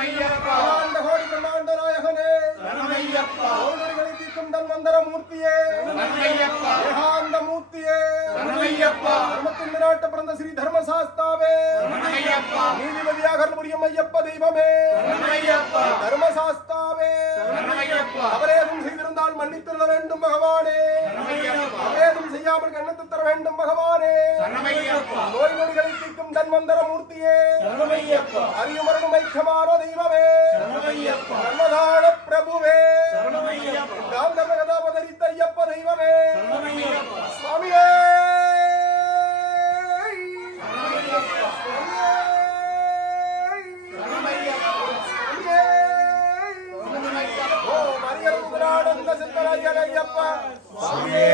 ஆண்ட கோடி பிரம்மாண்ட நாயகனே ஓடுகளை தீர்க்கும் தன்வந்தர மூர்த்தியே ஏகாந்த மூர்த்தியே தர்மத்தின் விராட்ட பிறந்த ஸ்ரீ தர்மசாஸ்தாவே நீதிபதியாக புரியும் ஐயப்ப தெய்வமே தர்மசாஸ்தாவே அவரேதும் செய்திருந்தால் மன்னித்திருந்த வேண்டும் பகவானே அவரேதும் செய்யாமல் கண்ணத்து தர வேண்டும் பகவானே நோய் நொடிகளை தீர்க்கும் தன்வந்தர மூர்த்தியே அறியுமரணும் ஐக்கியமான தெய்வமே தர்மதான பிரபுவே காந்தர்வ கதாபதரித்த ஐயப்ப தெய்வமே சுவாமியே ஓ மரியர் சித்தராயப்பா சுவாமியே